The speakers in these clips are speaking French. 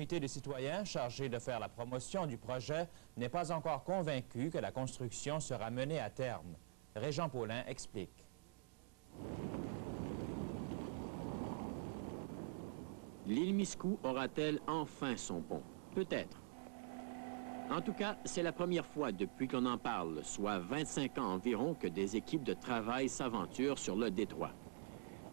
Le comité des citoyens chargé de faire la promotion du projet n'est pas encore convaincu que la construction sera menée à terme. Régent Paulin explique. L'île Miscou aura-t-elle enfin son pont? Peut-être. En tout cas, c'est la première fois depuis qu'on en parle, soit 25 ans environ, que des équipes de travail s'aventurent sur le détroit.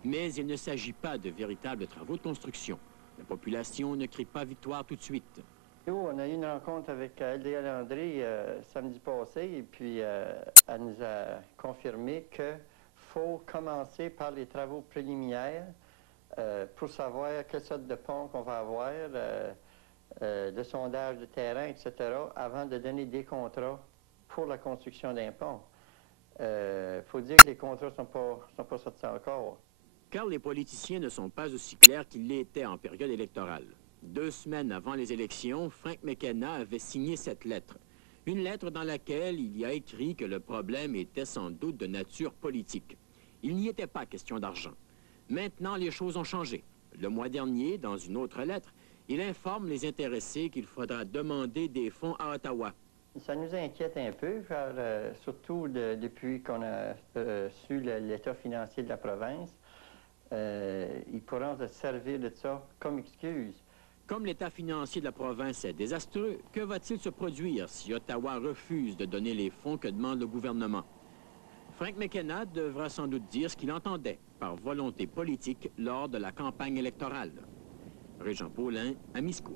Mais il ne s'agit pas de véritables travaux de construction. La population ne crie pas victoire tout de suite. On a eu une rencontre avec LDL André samedi passé et puis elle nous a confirmé qu'il faut commencer par les travaux préliminaires pour savoir quelle sorte de pont qu'on va avoir, le sondage de terrain, etc., avant de donner des contrats pour la construction d'un pont. Il faut dire que les contrats ne sont pas sortis encore. Car les politiciens ne sont pas aussi clairs qu'ils l'étaient en période électorale. 2 semaines avant les élections, Frank McKenna avait signé cette lettre. Une lettre dans laquelle il y a écrit que le problème était sans doute de nature politique. Il n'y était pas question d'argent. Maintenant, les choses ont changé. Le mois dernier, dans une autre lettre, il informe les intéressés qu'il faudra demander des fonds à Ottawa. Ça nous inquiète un peu, car, surtout depuis qu'on a su l'état financier de la province. Ils pourront se servir de ça comme excuse. Comme l'état financier de la province est désastreux, que va-t-il se produire si Ottawa refuse de donner les fonds que demande le gouvernement? Frank McKenna devra sans doute dire ce qu'il entendait par volonté politique lors de la campagne électorale. Régent Paulin, à Miscou.